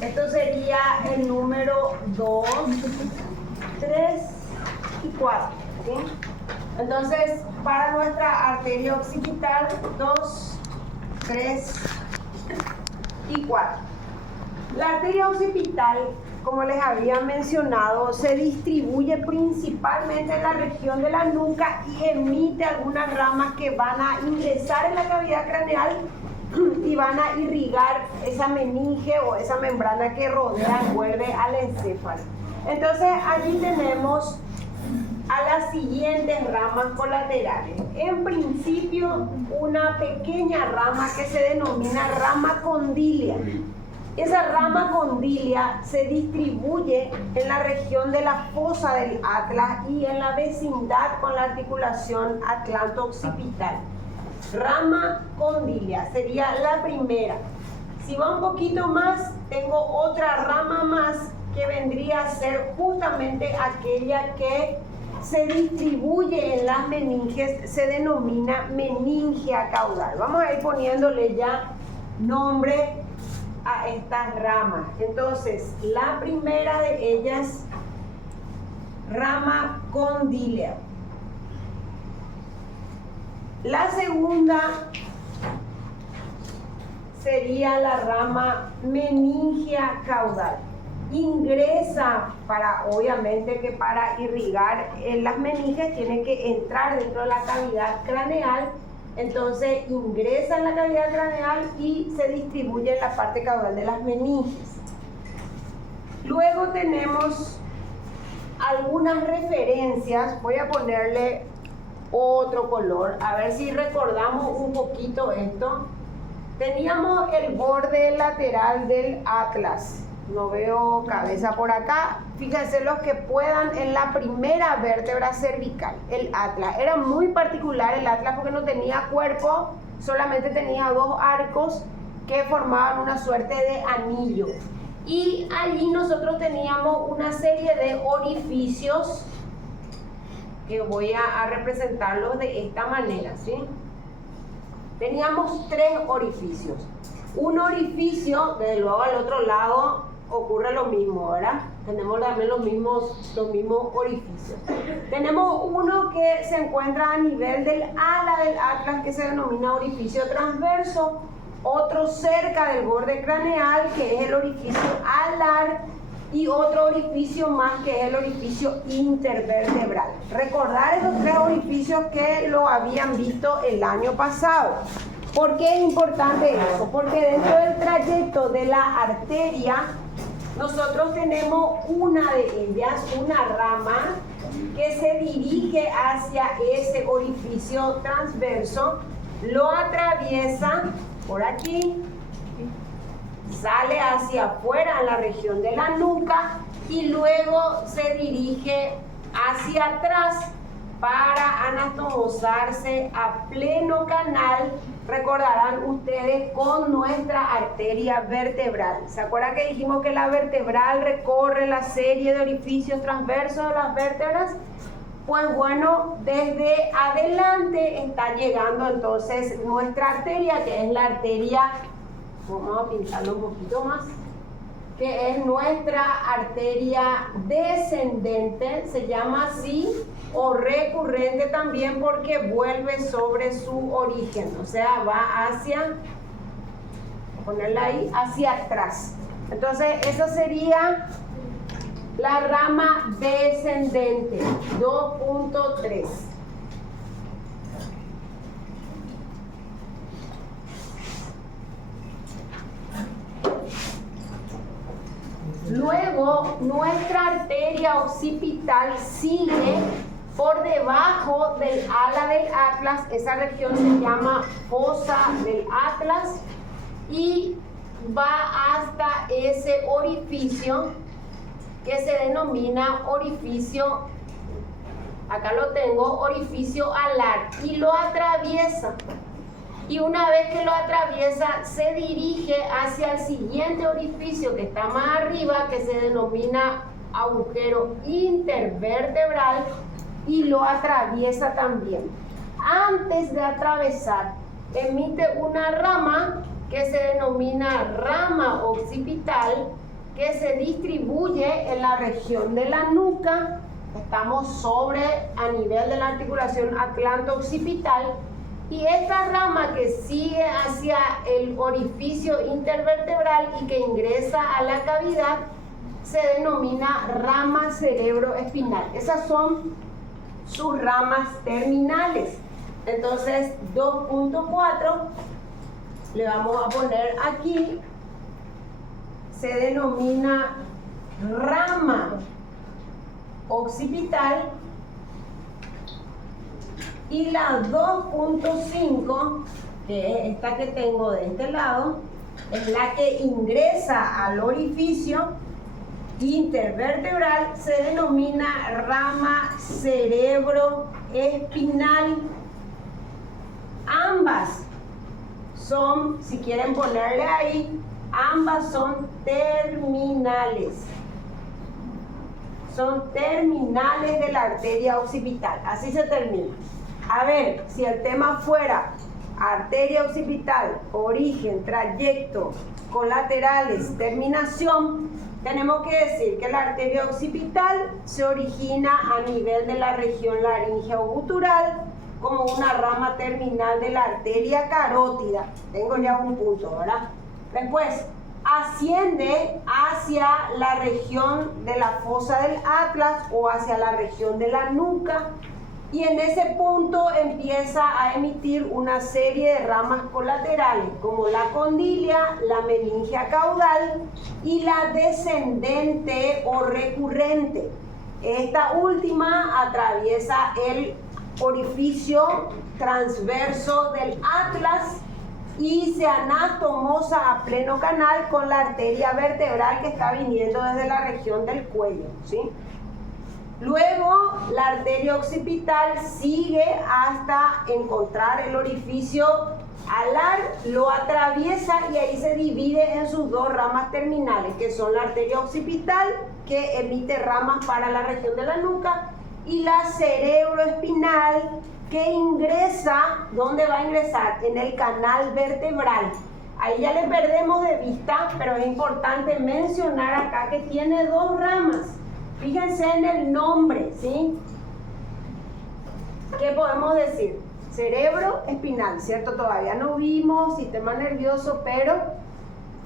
Esto sería el número 2, 3 y 4. ¿Sí? Entonces, para nuestra arteria occipital, 2, 3 y 4. La arteria occipital, como les había mencionado, se distribuye principalmente en la región de la nuca y emite algunas ramas que van a ingresar en la cavidad craneal y van a irrigar esa meninge o esa membrana que rodea, envuelve al encéfalo. Entonces allí tenemos a las siguientes ramas colaterales. En principio, una pequeña rama que se denomina rama condilia. Esa rama condilia se distribuye en la región de la fosa del atlas y en la vecindad con la articulación atlanto-occipital. Rama condilia sería la primera. Si va un poquito más, tengo otra rama más que vendría a ser justamente aquella que se distribuye en las meninges, se denomina meningia caudal. Vamos a ir poniéndole ya nombre a estas ramas. Entonces, la primera de ellas, rama condilia. La segunda sería la rama meningia caudal. Ingresa obviamente que para irrigar en las meninges tiene que entrar dentro de la cavidad craneal. Entonces ingresa en la cavidad craneal y se distribuye en la parte caudal de las meninges. Luego tenemos algunas referencias. Voy a ponerle otro color, a ver si recordamos un poquito esto. Teníamos el borde lateral del atlas. No veo cabeza por acá. Fíjense los que puedan en la primera vértebra cervical, el atlas. Era muy particular el atlas porque no tenía cuerpo, solamente tenía dos arcos que formaban una suerte de anillo. Y allí nosotros teníamos una serie de orificios que voy a representarlos de esta manera, ¿sí? Teníamos tres orificios. Un orificio, desde luego al otro lado ocurre lo mismo, ¿verdad? Tenemos también los mismos orificios. Tenemos uno que se encuentra a nivel del ala del atlas, que se denomina orificio transverso, otro cerca del borde craneal, que es el orificio alar, y otro orificio más, que es el orificio intervertebral. Recordar esos tres orificios que lo habían visto el año pasado. ¿Por qué es importante eso? Porque dentro del trayecto de la arteria, nosotros tenemos una de ellas, una rama, que se dirige hacia ese orificio transverso, lo atraviesa por aquí, sale hacia afuera en la región de la nuca y luego se dirige hacia atrás para anatomosarse a pleno canal. Recordarán ustedes con nuestra arteria vertebral. ¿Se acuerdan que dijimos que la vertebral recorre la serie de orificios transversos de las vértebras? Pues bueno, desde adelante está llegando entonces nuestra arteria, que es la arteria, vamos a pintarlo un poquito más, que es nuestra arteria descendente, se llama así, o recurrente también porque vuelve sobre su origen, o sea, va hacia, ponerla ahí, hacia atrás. Entonces, eso sería la rama descendente, 2.3. Luego, nuestra arteria occipital sigue por debajo del ala del atlas. Esa región se llama fosa del atlas y va hasta ese orificio que se denomina orificio, acá lo tengo, orificio alar, y lo atraviesa. Y una vez que lo atraviesa, se dirige hacia el siguiente orificio que está más arriba, que se denomina agujero intervertebral, y lo atraviesa también. Antes de atravesar, emite una rama que se denomina rama occipital, que se distribuye en la región de la nuca. Estamos a nivel de la articulación atlanto-occipital, y esta rama que sigue hacia el orificio intervertebral y que ingresa a la cavidad se denomina rama cerebroespinal. Esas son sus ramas terminales. Entonces 2.4 le vamos a poner aquí, se denomina rama occipital, y la 2.5, que es esta que tengo de este lado, es la que ingresa al orificio intervertebral, se denomina rama cerebroespinal. Ambas son, si quieren ponerle ahí, ambas son terminales. Son terminales de la arteria occipital. Así se termina. A ver, si el tema fuera arteria occipital, origen, trayecto, colaterales, terminación, tenemos que decir que la arteria occipital se origina a nivel de la región laríngea o gutural como una rama terminal de la arteria carótida. Tengo ya un punto, ¿verdad? Después, asciende hacia la región de la fosa del atlas o hacia la región de la nuca, y en ese punto empieza a emitir una serie de ramas colaterales como la condilia, la meningia caudal y la descendente o recurrente. Esta última atraviesa el orificio transverso del atlas y se anastomosa a pleno canal con la arteria vertebral que está viniendo desde la región del cuello, ¿sí? Luego la arteria occipital sigue hasta encontrar el orificio alar, lo atraviesa y ahí se divide en sus dos ramas terminales, que son la arteria occipital, que emite ramas para la región de la nuca, y la cerebroespinal, que ingresa, ¿dónde va a ingresar? En el canal vertebral. Ahí ya le perdemos de vista, pero es importante mencionar acá que tiene dos ramas. Fíjense en el nombre, ¿sí? ¿Qué podemos decir? Cerebroespinal, ¿cierto? Todavía no vimos sistema nervioso, pero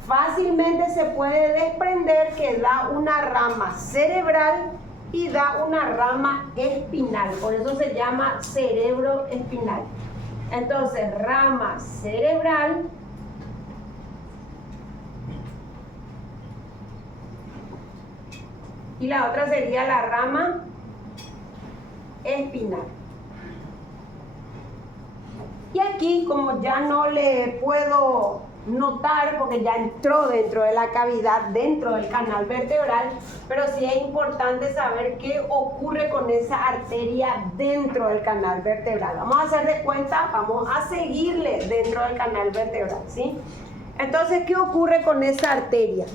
fácilmente se puede desprender que da una rama cerebral y da una rama espinal. Por eso se llama cerebroespinal. Entonces, rama cerebral y la otra sería la rama espinal. Y aquí, como ya no le puedo notar porque ya entró dentro de la cavidad, dentro del canal vertebral, pero sí es importante saber qué ocurre con esa arteria dentro del canal vertebral. Vamos a hacer de cuenta, vamos a seguirle dentro del canal vertebral, ¿sí? Entonces, ¿qué ocurre con esa arteria?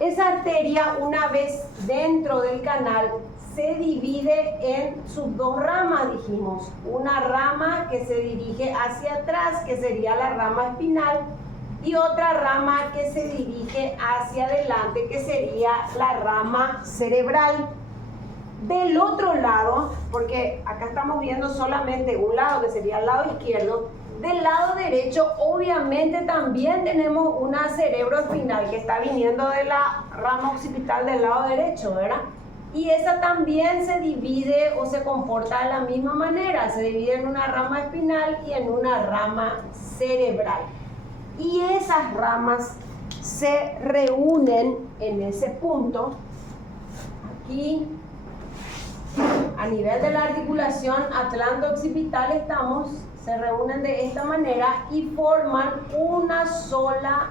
Esa arteria, una vez dentro del canal, se divide en sus dos ramas, dijimos. Una rama que se dirige hacia atrás, que sería la rama espinal, y otra rama que se dirige hacia adelante, que sería la rama cerebral. Del otro lado, porque acá estamos viendo solamente un lado, que sería el lado izquierdo, del lado derecho obviamente también tenemos una cerebroespinal que está viniendo de la rama occipital del lado derecho, ¿verdad? Y esa también se divide o se comporta de la misma manera, se divide en una rama espinal y en una rama cerebral. Y esas ramas se reúnen en ese punto, aquí, a nivel de la articulación atlanto-occipital estamos, se reúnen de esta manera y forman una sola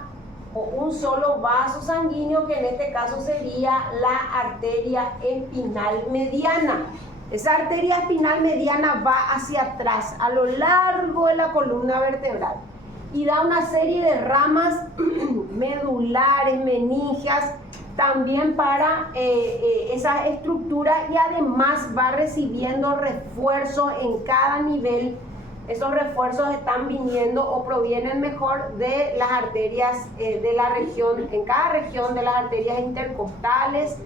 o un solo vaso sanguíneo, que en este caso sería la arteria espinal mediana. Esa arteria espinal mediana va hacia atrás, a lo largo de la columna vertebral, y da una serie de ramas medulares, meningias, también para esa estructura, y además va recibiendo refuerzo en cada nivel Esos refuerzos están viniendo o provienen mejor de las arterias de la región, en cada región de las arterias intercostales,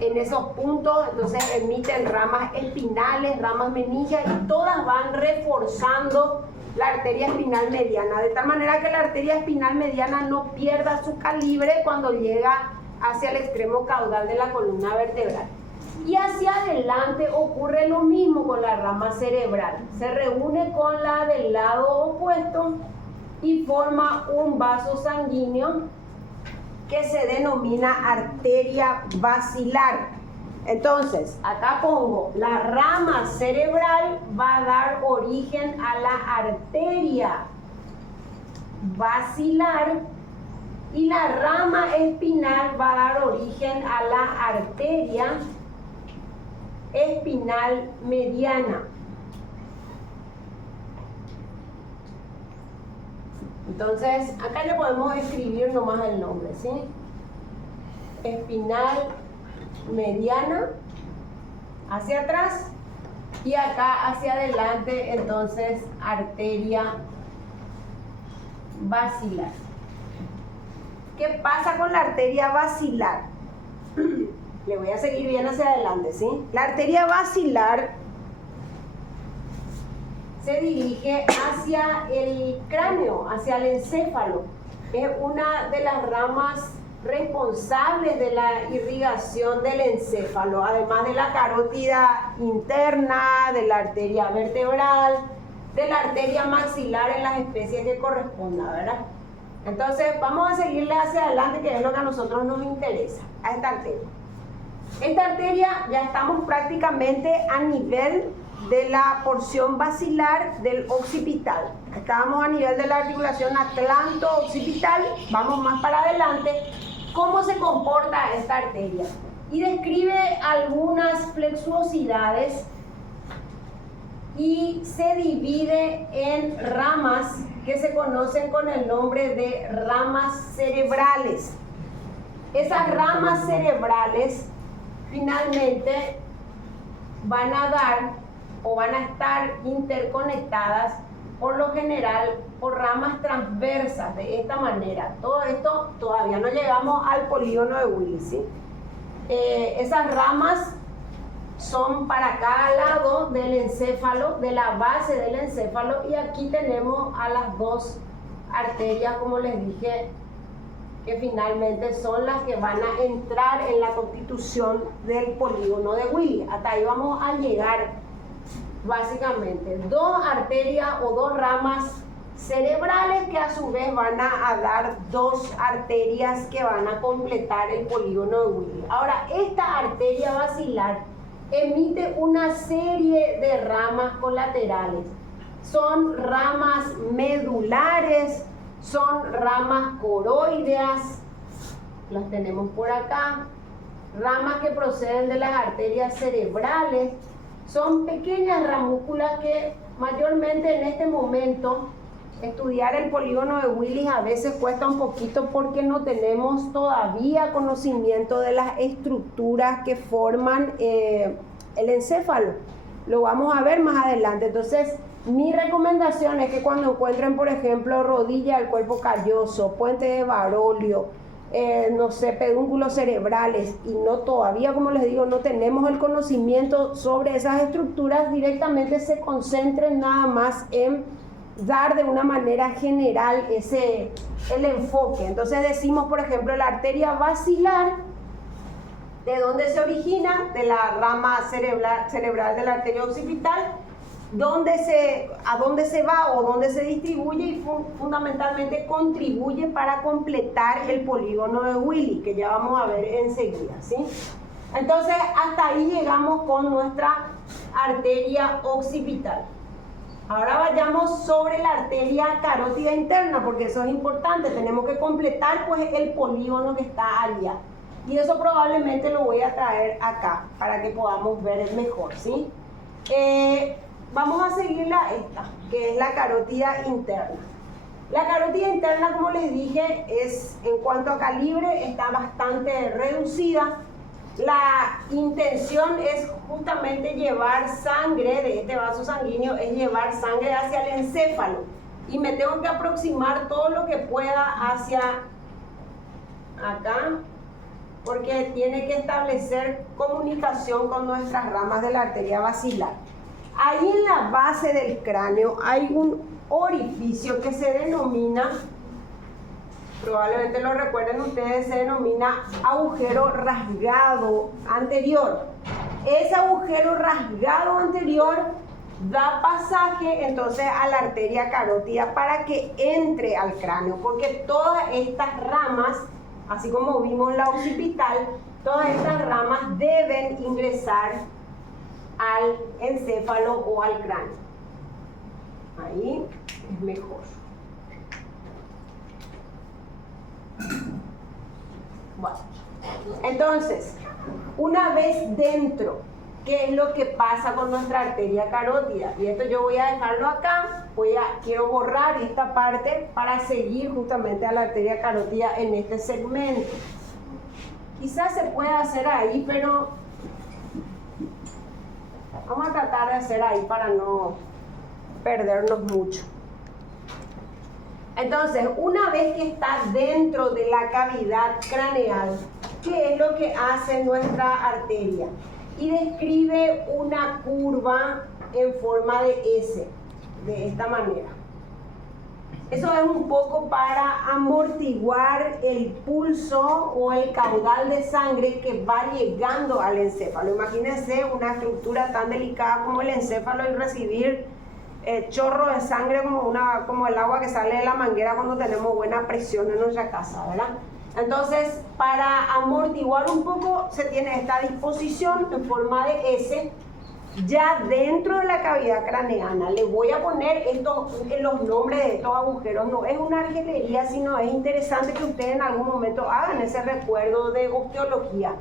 en esos puntos. Entonces emiten ramas espinales, ramas menillas, y todas van reforzando la arteria espinal mediana, de tal manera que la arteria espinal mediana no pierda su calibre cuando llega hacia el extremo caudal de la columna vertebral. Y hacia adelante ocurre lo mismo con la rama cerebral. Se reúne con la del lado opuesto y forma un vaso sanguíneo que se denomina arteria basilar. Entonces, acá pongo, la rama cerebral va a dar origen a la arteria basilar y la rama espinal va a dar origen a la arteria espinal mediana. Entonces, acá le podemos escribir nomás el nombre, ¿sí? Espinal mediana hacia atrás y acá hacia adelante, entonces, arteria basilar. ¿Qué pasa con la arteria basilar? Le voy a seguir bien hacia adelante, ¿sí? La arteria basilar se dirige hacia el cráneo, hacia el encéfalo. Es una de las ramas responsables de la irrigación del encéfalo, además de la carótida interna, de la arteria vertebral, de la arteria maxilar en las especies que correspondan, ¿verdad? Entonces vamos a seguirle hacia adelante, que es lo que a nosotros nos interesa, a esta arteria. Esta arteria ya estamos prácticamente a nivel de la porción basilar del occipital. Estábamos a nivel de la articulación atlanto-occipital, vamos más para adelante. ¿Cómo se comporta esta arteria? Y describe algunas flexuosidades y se divide en ramas que se conocen con el nombre de ramas cerebrales. Esas ramas cerebrales finalmente van a dar o van a estar interconectadas por lo general por ramas transversas de esta manera. Todo esto todavía no llegamos al polígono de Willis, ¿sí? Esas ramas son para cada lado del encéfalo, de la base del encéfalo, y aquí tenemos a las dos arterias, como les dije, que finalmente son las que van a entrar en la constitución del polígono de Willis. Hasta ahí vamos a llegar básicamente. Dos arterias o dos ramas cerebrales que a su vez van a dar dos arterias que van a completar el polígono de Willis. Ahora, esta arteria basilar emite una serie de ramas colaterales. Son ramas medulares, son ramas coroideas, las tenemos por acá, ramas que proceden de las arterias cerebrales. Son pequeñas ramúnculas que mayormente en este momento estudiar el polígono de Willis a veces cuesta un poquito porque no tenemos todavía conocimiento de las estructuras que forman el encéfalo. Lo vamos a ver más adelante. Entonces, mi recomendación es que cuando encuentren, por ejemplo, rodilla del cuerpo calloso, puente de Barolio, no sé, pedúnculos cerebrales, y no todavía, como les digo, no tenemos el conocimiento sobre esas estructuras, directamente se concentren nada más en dar de una manera general el enfoque. Entonces decimos, por ejemplo, la arteria basilar, ¿de dónde se origina? De la rama cerebral de la arteria occipital. A dónde se va o dónde se distribuye, y fundamentalmente contribuye para completar el polígono de Willis, que ya vamos a ver enseguida, ¿sí? Entonces, hasta ahí llegamos con nuestra arteria occipital. Ahora vayamos sobre la arteria carótida interna, porque eso es importante. Tenemos que completar pues el polígono que está allá. Y eso probablemente lo voy a traer acá para que podamos ver mejor, ¿sí? Vamos a seguirla esta, que es la carótida interna. La carótida interna, como les dije, en cuanto a calibre, está bastante reducida. La intención es justamente llevar sangre de este vaso sanguíneo, es llevar sangre hacia el encéfalo. Y me tengo que aproximar todo lo que pueda hacia acá, porque tiene que establecer comunicación con nuestras ramas de la arteria basilar. Ahí en la base del cráneo hay un orificio que se denomina, probablemente lo recuerden ustedes, se denomina agujero rasgado anterior. Ese agujero rasgado anterior da pasaje entonces a la arteria carótida para que entre al cráneo, porque todas estas ramas, así como vimos la occipital, todas estas ramas deben ingresar al encéfalo o al cráneo. Ahí es mejor. Bueno, entonces, una vez dentro, ¿qué es lo que pasa con nuestra arteria carótida? Y esto yo voy a dejarlo acá, quiero borrar esta parte para seguir justamente a la arteria carótida en este segmento. Quizás se pueda hacer ahí, pero vamos a tratar de hacer ahí para no perdernos mucho. Entonces, una vez que está dentro de la cavidad craneal, ¿qué es lo que hace nuestra arteria? Y describe una curva en forma de S, de esta manera. Eso es un poco para amortiguar el pulso o el caudal de sangre que va llegando al encéfalo. Imagínense una estructura tan delicada como el encéfalo y recibir chorro de sangre como el agua que sale de la manguera cuando tenemos buena presión en nuestra casa, ¿verdad? Entonces, para amortiguar un poco, se tiene esta disposición en forma de S, ya dentro de la cavidad craneana. Le voy a poner los nombres de estos agujeros. No es una argelería, sino es interesante que ustedes en algún momento hagan ese recuerdo de osteología.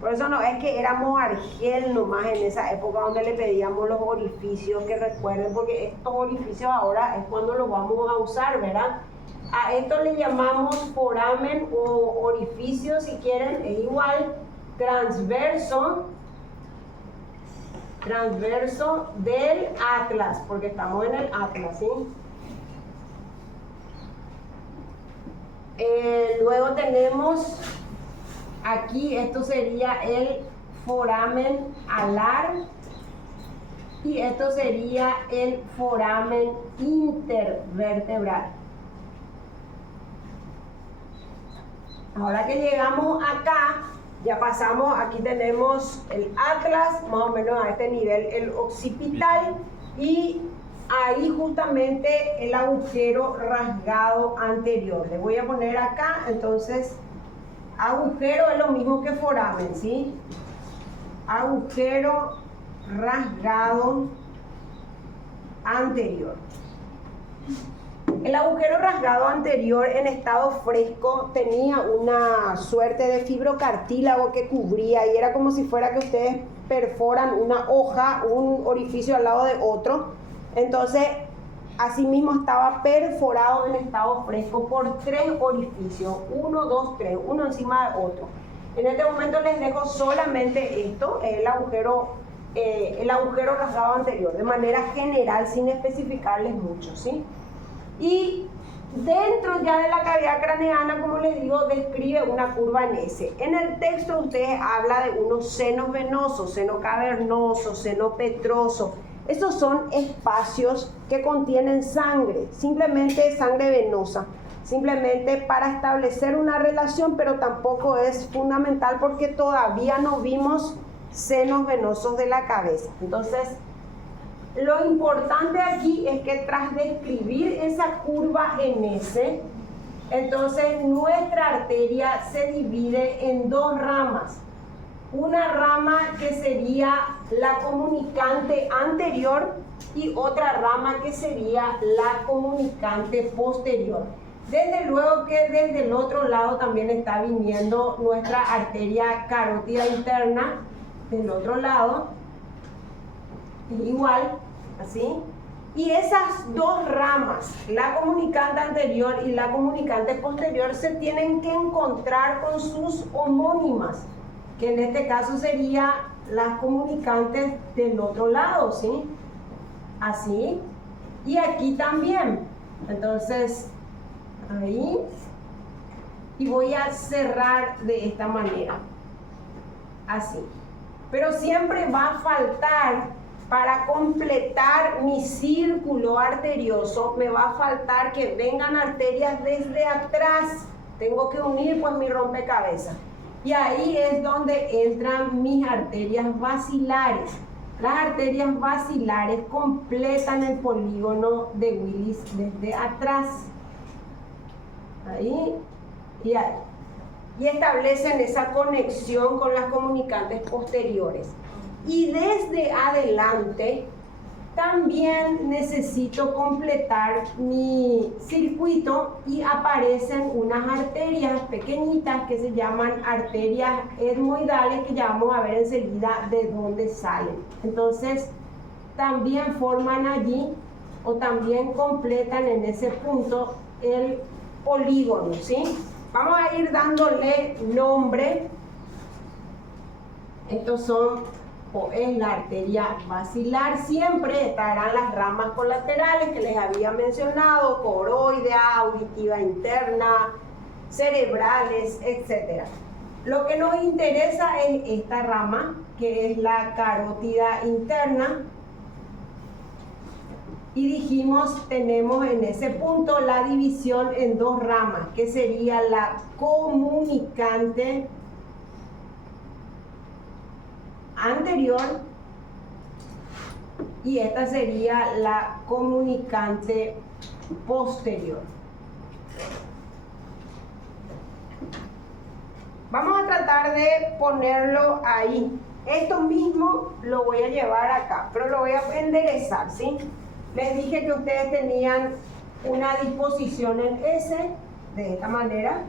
Por eso no es que éramos argel nomás en esa época donde le pedíamos los orificios, que recuerden, porque estos orificios ahora es cuando los vamos a usar, ¿verdad? A esto le llamamos foramen o orificio, si quieren, es igual, transverso del atlas, porque estamos en el atlas, ¿sí? Luego tenemos aquí, esto sería el foramen alar y esto sería el foramen intervertebral. Ahora que llegamos acá, ya pasamos, aquí tenemos el atlas, más o menos a este nivel el occipital, y ahí justamente el agujero rasgado anterior. Le voy a poner acá, entonces, agujero es lo mismo que foramen, ¿sí? Agujero rasgado anterior. El agujero rasgado anterior en estado fresco tenía una suerte de fibrocartílago que cubría y era como si fuera que ustedes perforan una hoja, un orificio al lado de otro. Entonces, asimismo estaba perforado en estado fresco por 3 orificios, 1, 2, 3, uno encima de otro. En este momento les dejo solamente esto, el agujero rasgado anterior, de manera general, sin especificarles mucho, ¿sí? Y dentro ya de la cavidad craneana, como les digo, describe una curva en S. En el texto ustedes habla de unos senos venosos, seno cavernoso, seno petroso. Estos son espacios que contienen sangre, simplemente sangre venosa, simplemente para establecer una relación, pero tampoco es fundamental porque todavía no vimos senos venosos de la cabeza. Entonces, lo importante aquí es que tras describir esa curva en S, entonces nuestra arteria se divide en 2 ramas. Una rama que sería la comunicante anterior y otra rama que sería la comunicante posterior. Desde luego que desde el otro lado también está viniendo nuestra arteria carótida interna, del otro lado, igual, así. Y esas 2 ramas, la comunicante anterior y la comunicante posterior, se tienen que encontrar con sus homónimas. que en este caso serían las comunicantes del otro lado, ¿sí? Así. Y aquí también. Entonces, ahí. Y voy a cerrar de esta manera. Así. Pero siempre va a faltar, para completar mi círculo arterioso, me va a faltar que vengan arterias desde atrás. Tengo que unir pues mi rompecabezas. Y ahí es donde entran mis arterias basilares. Las arterias basilares completan el polígono de Willis desde atrás. Ahí y ahí. Y establecen esa conexión con las comunicantes posteriores. Y desde adelante también necesito completar mi circuito y aparecen unas arterias pequeñitas que se llaman arterias etmoidales, que ya vamos a ver enseguida de dónde salen. Entonces también forman allí o también completan en ese punto el polígono, ¿sí? Vamos a ir dándole nombre. Estos son, o es la arteria basilar. Siempre estarán las ramas colaterales que les había mencionado, coroidea, auditiva interna, cerebrales, etc. Lo que nos interesa es esta rama, que es la carótida interna. Y dijimos, tenemos en ese punto la división en dos ramas, que sería la comunicante anterior y esta sería la comunicante posterior. Vamos a tratar de ponerlo ahí. Esto mismo lo voy a llevar acá, pero lo voy a enderezar, ¿sí? Les dije que ustedes tenían una disposición en S, de esta manera.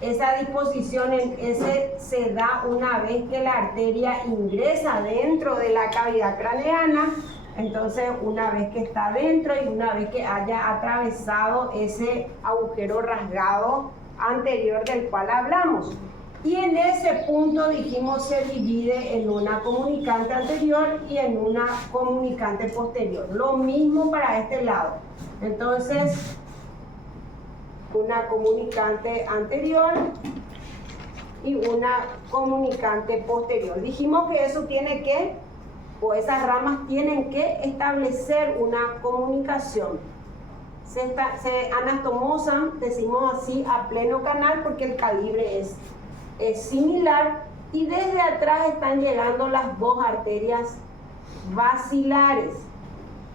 Esa disposición en S se da una vez que la arteria ingresa dentro de la cavidad craneana. Entonces, una vez que está dentro y una vez que haya atravesado ese agujero rasgado anterior del cual hablamos. Y en ese punto dijimos se divide en una comunicante anterior y en una comunicante posterior. Lo mismo para este lado. Entonces, una comunicante anterior y una comunicante posterior. Dijimos que eso tiene que, o esas ramas tienen que establecer una comunicación. Se anastomosan, decimos así, a pleno canal porque el calibre es similar, y desde atrás están llegando las dos arterias basilares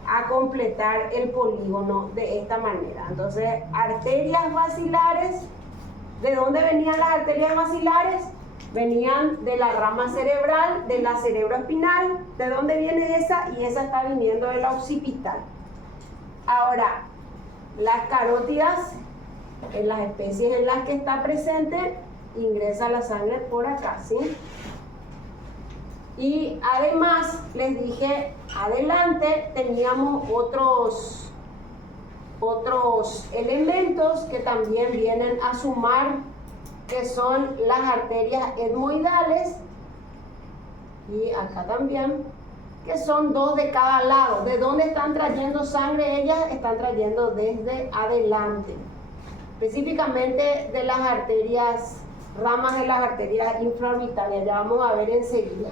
a completar el polígono de esta manera. Entonces, arterias basilares, ¿de dónde venían las arterias basilares? Venían de la rama cerebral, de la cerebroespinal. ¿De dónde viene esa? Y esa está viniendo de la occipital. Ahora, las carótidas, en las especies en las que está presente, ingresa la sangre por acá, ¿sí? Y además, les dije, adelante teníamos otros elementos que también vienen a sumar, que son las arterias etmoidales, y acá también, que son dos de cada lado. ¿De dónde están trayendo sangre? Ellas están trayendo desde adelante, específicamente de las arterias, ramas de las arterias infraorbitales, ya vamos a ver enseguida.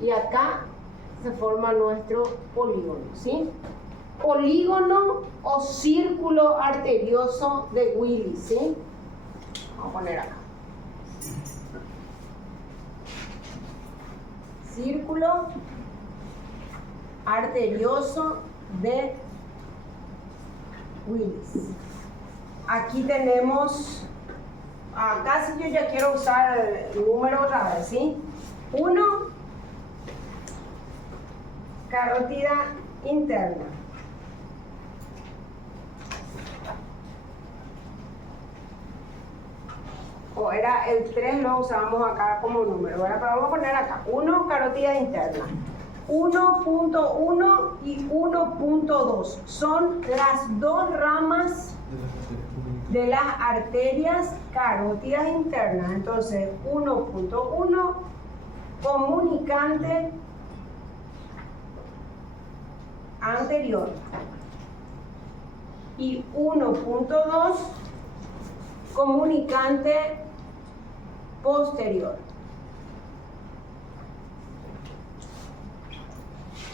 Y acá se forma nuestro polígono, ¿sí? Polígono o círculo arterioso de Willis, ¿sí? Vamos a poner acá. Círculo arterioso de Willis. Aquí tenemos, acá si yo ya quiero usar el número otra vez, ¿sí? 1, carótida interna. O era el 3, lo usábamos acá como número, ¿verdad? Pero vamos a poner acá 1, carótida interna. 1.1 y 1.2 son las dos ramas de las arterias carótidas internas. Entonces, 1.1, comunicante anterior. Y 1.2, comunicante posterior.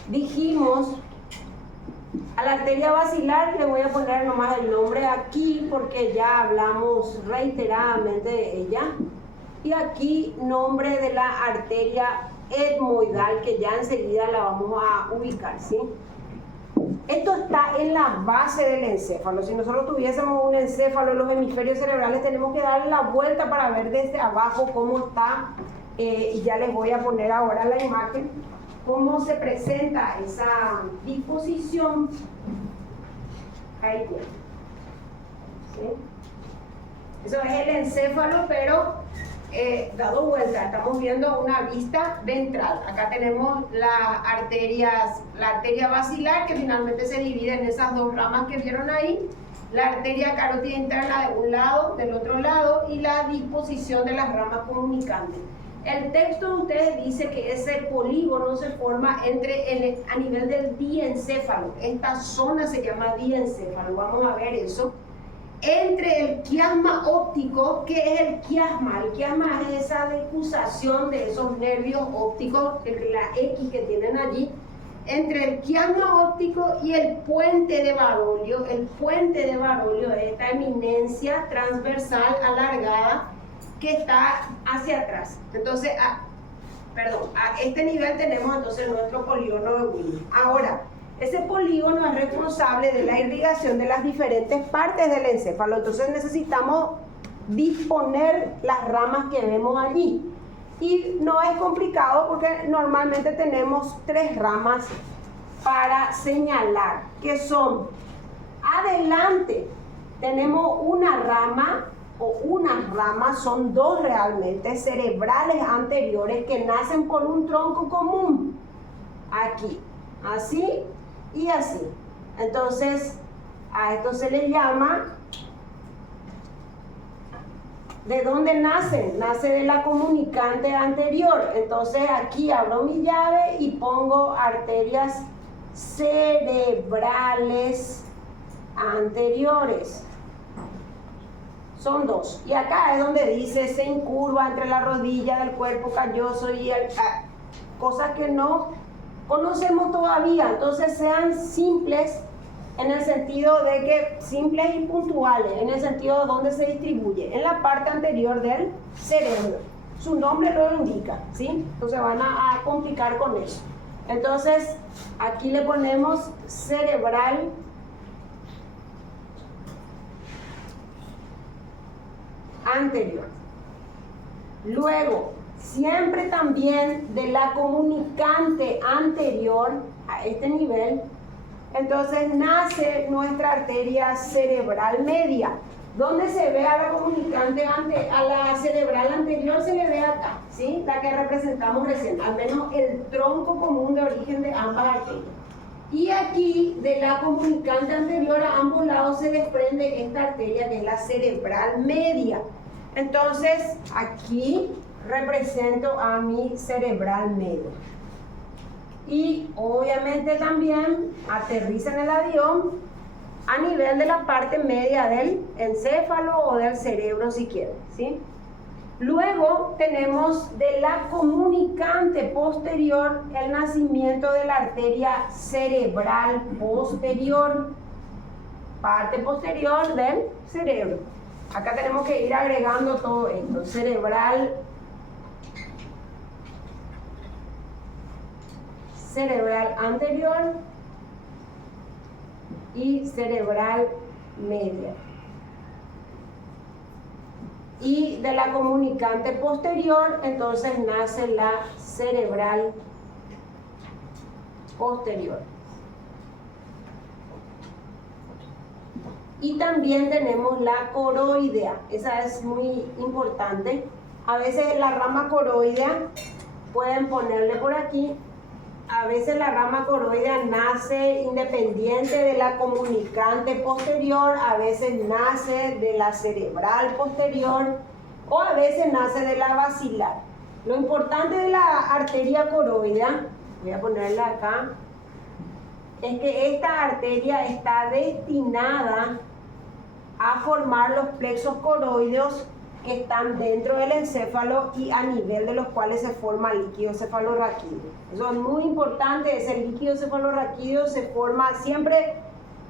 Dijimos, a la arteria basilar le voy a poner nomás el nombre aquí porque ya hablamos reiteradamente de ella. Y aquí nombre de la arteria etmoidal, que ya enseguida la vamos a ubicar, ¿sí? Esto está en la base del encéfalo. Si nosotros tuviésemos un encéfalo en los hemisferios cerebrales, tenemos que darle la vuelta para ver desde abajo cómo está. Y ya les voy a poner ahora la imagen, cómo se presenta esa disposición. Ahí tiene. ¿Sí? Eso es el encéfalo, pero dado vuelta, estamos viendo una vista ventral. Acá tenemos la arteria basilar, que finalmente se divide en esas dos ramas que vieron ahí, la arteria carótida interna de un lado, del otro lado, y la disposición de las ramas comunicantes. El texto de ustedes dice que ese polígono se forma a nivel del diencéfalo. Esta zona se llama diencéfalo, vamos a ver eso. Entre el quiasma óptico, ¿qué es el quiasma? El quiasma es esa decusación de esos nervios ópticos, la X que tienen allí, entre el quiasma óptico y el puente de Barolio. El puente de Barolio es esta eminencia transversal alargada que está hacia atrás. Entonces, a este nivel tenemos entonces nuestro polígono de Wigner. Ahora, ese polígono es responsable de la irrigación de las diferentes partes del encéfalo. Entonces necesitamos disponer las ramas que vemos allí. Y no es complicado porque normalmente tenemos 3 ramas para señalar, que son: adelante tenemos una rama, o unas ramas, son 2 realmente, cerebrales anteriores, que nacen por un tronco común. Aquí, así y así. Entonces, a esto se le llama, ¿de dónde nace? Nace de la comunicante anterior. Entonces, aquí abro mi llave y pongo arterias cerebrales anteriores. Son 2. Y acá es donde dice se incurva entre la rodilla del cuerpo calloso y cosas que no conocemos todavía. Entonces sean simples en el sentido de que simples y puntuales, en el sentido de dónde se distribuye, en la parte anterior del cerebro. Su nombre lo indica, ¿sí? Entonces van a complicar con eso. Entonces aquí le ponemos cerebral anterior. Luego, siempre también de la comunicante anterior a este nivel, entonces nace nuestra arteria cerebral media. ¿Dónde se ve a la comunicante a la cerebral anterior? Se le ve acá, ¿sí? La que representamos recién, al menos el tronco común de origen de ambas arterias. Y aquí, de la comunicante anterior a ambos lados, se desprende esta arteria que es la cerebral media. Entonces, aquí represento a mi cerebral media. Y obviamente también aterriza en el avión a nivel de la parte media del encéfalo o del cerebro, si quieren, ¿sí? Luego tenemos de la comunicante posterior el nacimiento de la arteria cerebral posterior, parte posterior del cerebro. Acá tenemos que ir agregando todo esto: cerebral anterior y cerebral media. Y de la comunicante posterior, entonces nace la cerebral posterior. Y también tenemos la coroidea, esa es muy importante. A veces la rama coroidea pueden ponerle por aquí a veces la rama coroidea nace independiente de la comunicante posterior, a veces nace de la cerebral posterior o a veces nace de la basilar. Lo importante de la arteria coroidea, voy a ponerla acá, es que esta arteria está destinada a formar los plexos coroideos que están dentro del encéfalo y a nivel de los cuales se forma líquido cefalorraquídeo. Eso es muy importante, ese líquido cefalorraquídeo se forma, siempre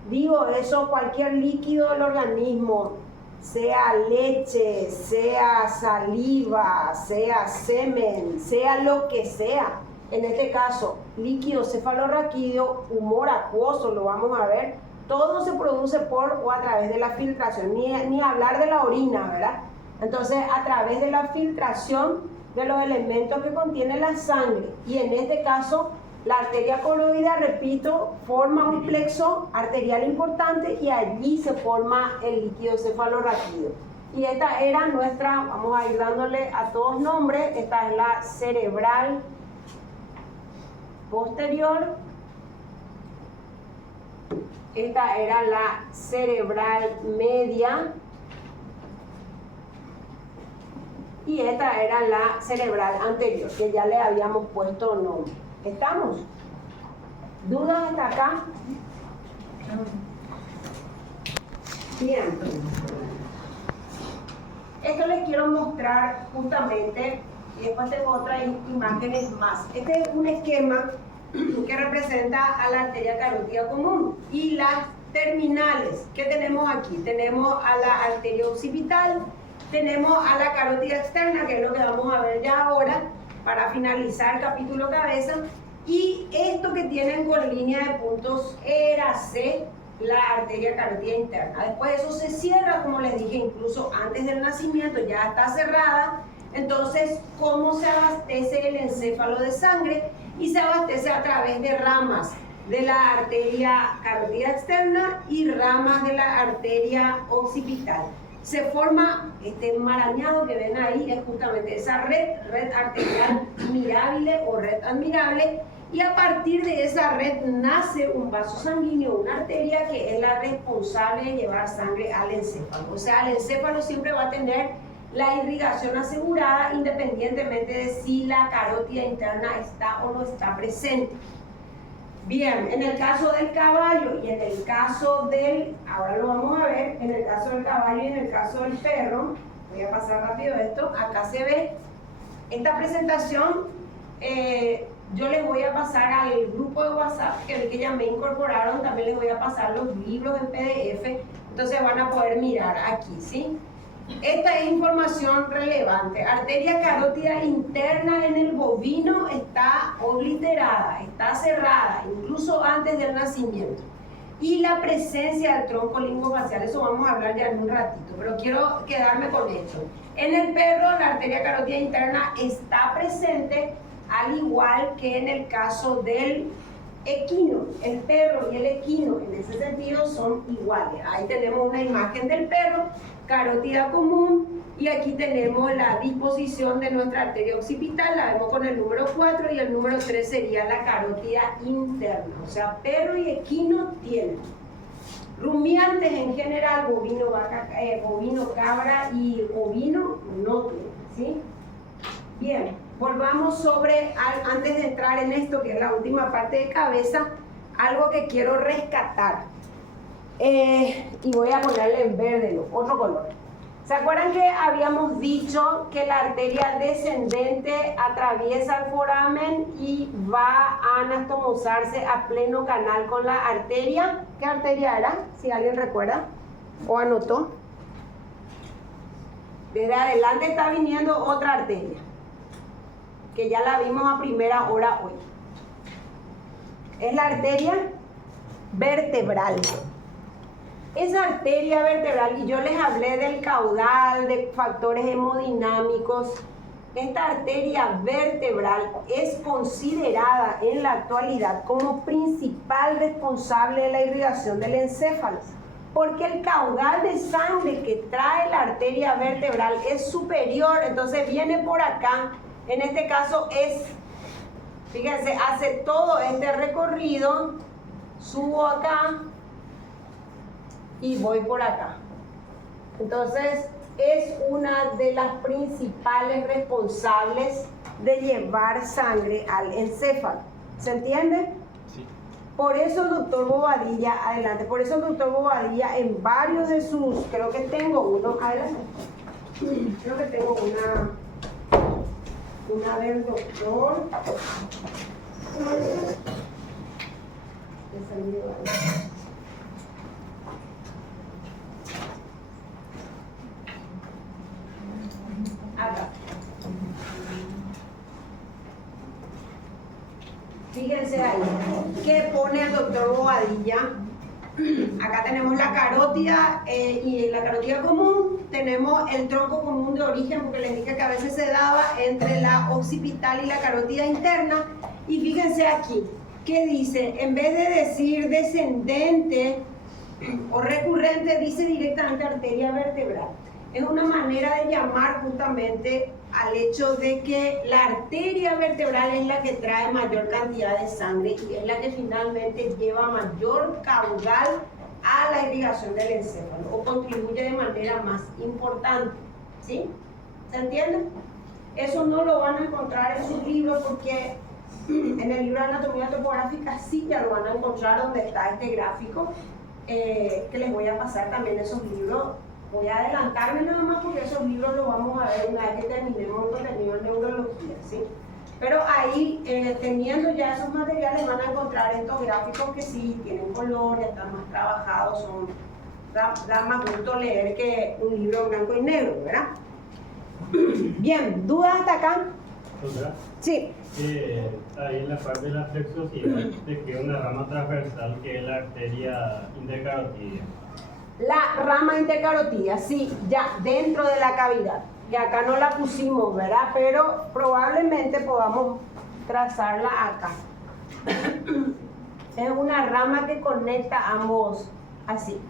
digo eso, cualquier líquido del organismo, sea leche, sea saliva, sea semen, sea lo que sea, en este caso líquido cefalorraquídeo, humor acuoso, lo vamos a ver, todo se produce por o a través de la filtración, ni hablar de la orina, ¿verdad? Entonces, a través de la filtración de los elementos que contiene la sangre, y en este caso, la arteria coroidea, repito, forma un plexo arterial importante y allí se forma el líquido cefalorraquídeo. Y esta era nuestra, vamos a ir dándole a todos nombres, esta es la cerebral posterior, esta era la cerebral media, y esta era la cerebral anterior, que ya le habíamos puesto nombre. ¿Estamos? ¿Dudas hasta acá? Bien. Esto les quiero mostrar justamente, y después tengo otras imágenes más. Este es un esquema que representa a la arteria carótida común y las terminales. ¿Qué tenemos aquí? Tenemos a la arteria occipital, tenemos a la carótida externa, que es lo que vamos a ver ya ahora, para finalizar el capítulo cabeza, y esto que tienen con línea de puntos érase la arteria carótida interna. Después eso se cierra, como les dije, incluso antes del nacimiento, ya está cerrada. Entonces, ¿cómo se abastece el encéfalo de sangre? Y se abastece a través de ramas de la arteria carótida externa y ramas de la arteria occipital. Se forma este enmarañado que ven ahí, es justamente esa red arterial mirable o red admirable, y a partir de esa red nace un vaso sanguíneo, una arteria que es la responsable de llevar sangre al encéfalo. O sea, el encéfalo siempre va a tener la irrigación asegurada independientemente de si la carótida interna está o no está presente. Bien, en el caso del caballo y en el caso del, ahora lo vamos a ver, en el caso del caballo y en el caso del perro, voy a pasar rápido esto, acá se ve esta presentación, yo les voy a pasar al grupo de WhatsApp que ya me incorporaron, también les voy a pasar los libros en PDF, entonces van a poder mirar aquí, ¿sí? Esta es información relevante. Arteria carótida interna en el bovino está obliterada, está cerrada, incluso antes del nacimiento. Y la presencia del tronco lingofacial, eso vamos a hablar ya en un ratito, pero quiero quedarme con esto. En el perro, la arteria carótida interna está presente, al igual que en el caso del equino. El perro y el equino, en ese sentido, son iguales. Ahí tenemos una imagen del perro, carótida común, y aquí tenemos la disposición de nuestra arteria occipital, la vemos con el número 4 y el número 3 sería la carótida interna, o sea, perro y equino tienen. Rumiantes en general, bovino, vaca, bovino, cabra y ovino no tienen, ¿sí? Bien, volvamos sobre, antes de entrar en esto que es la última parte de cabeza, algo que quiero rescatar. Y voy a ponerle en verde, otro color. ¿Se acuerdan que habíamos dicho que la arteria descendente atraviesa el foramen y va a anastomosarse a pleno canal con la arteria? ¿Qué arteria era? Si alguien recuerda o anotó. Desde adelante está viniendo otra arteria, que ya la vimos a primera hora hoy. Es la arteria vertebral. Esa arteria vertebral, y yo les hablé del caudal, de factores hemodinámicos, esta arteria vertebral es considerada en la actualidad como principal responsable de la irrigación del encéfalo, porque el caudal de sangre que trae la arteria vertebral es superior, entonces viene por acá, en este caso es Fíjense, hace todo este recorrido, subo acá y voy por acá. Entonces, es una de las principales responsables de llevar sangre al encéfalo. ¿Se entiende? Sí. Por eso el doctor Bobadilla, adelante, por eso el doctor Bobadilla en varios de sus, creo que tengo uno, adelante, creo que tengo una del doctor, acá. Fíjense ahí, ¿qué pone el doctor Bobadilla? Acá tenemos la carótida y en la carótida común tenemos el tronco común de origen, porque les dije que a veces se daba entre la occipital y la carótida interna. Y fíjense aquí, ¿qué dice? En vez de decir descendente o recurrente, dice directamente arteria vertebral. Es una manera de llamar justamente al hecho de que la arteria vertebral es la que trae mayor cantidad de sangre y es la que finalmente lleva mayor caudal a la irrigación del encéfalo o contribuye de manera más importante. ¿Sí? ¿Se entiende? Eso no lo van a encontrar en sus libros porque en el libro de anatomía topográfica sí ya lo van a encontrar donde está este gráfico, que les voy a pasar también esos libros. Voy a adelantarme nada más porque esos libros los vamos a ver una vez que terminemos el contenido en neurología, ¿sí? Pero ahí, teniendo ya esos materiales, van a encontrar estos gráficos que sí tienen color, ya están más trabajados, da más gusto leer que un libro en blanco y negro, ¿verdad? Bien, ¿dudas hasta acá? ¿Otra? Sí. Ahí en la parte de la flexosidad te queda una rama transversal que es la arteria intercarotidia. La rama intercarotidia, sí, ya dentro de la cavidad, que acá no la pusimos, ¿verdad? Pero probablemente podamos trazarla acá. Es una rama que conecta ambos, así.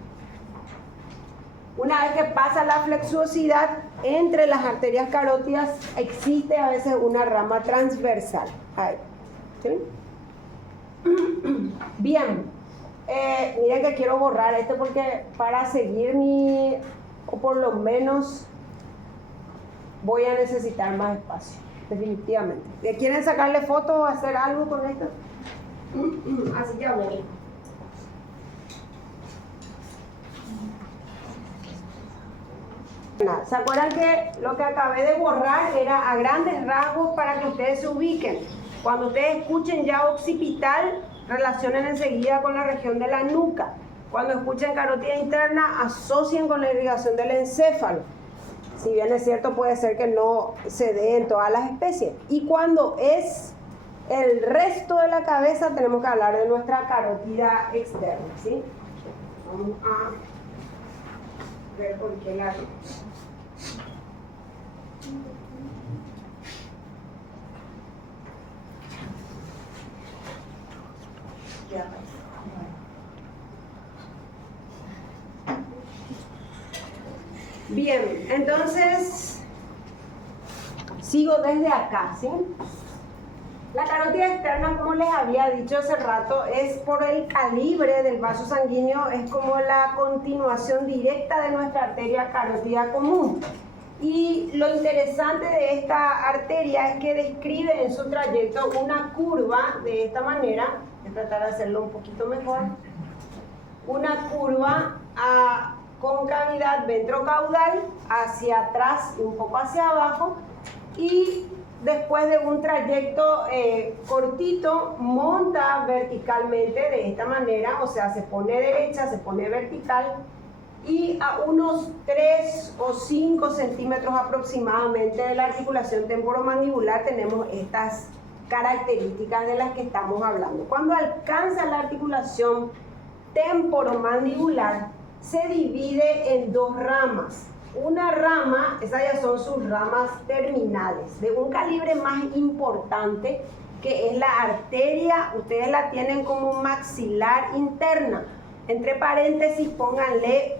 Una vez que pasa la flexuosidad, entre las arterias carótidas existe a veces una rama transversal. Ahí. ¿Sí? Bien. Miren que quiero borrar esto porque para seguir o por lo menos voy a necesitar más espacio, definitivamente. ¿Quieren sacarle fotos o hacer algo con esto? Así ya voy. ¿Se acuerdan que lo que acabé de borrar era a grandes rasgos para que ustedes se ubiquen? Cuando ustedes escuchen ya occipital, relacionen enseguida con la región de la nuca. Cuando escuchen carótida interna, asocien con la irrigación del encéfalo. Si bien es cierto, puede ser que no se dé en todas las especies. Y cuando es el resto de la cabeza, tenemos que hablar de nuestra carótida externa, ¿sí? Vamos a ver por qué lado. Bien, entonces sigo desde acá, ¿sí? La carótida externa, como les había dicho hace rato, es por el calibre del vaso sanguíneo, es como la continuación directa de nuestra arteria carótida común. Y lo interesante de esta arteria es que describe en su trayecto una curva de esta manera. Voy a tratar de hacerlo un poquito mejor. Una curva a concavidad ventrocaudal hacia atrás y un poco hacia abajo, y después de un trayecto cortito monta verticalmente de esta manera, o sea, se pone derecha, se pone vertical, y a unos 3 o 5 centímetros aproximadamente de la articulación temporomandibular tenemos estas características de las que estamos hablando. Cuando alcanza la articulación temporomandibular, se divide en dos ramas. Una rama, esas ya son sus ramas terminales, de un calibre más importante, que es la arteria, ustedes la tienen como maxilar interna. Entre paréntesis pónganle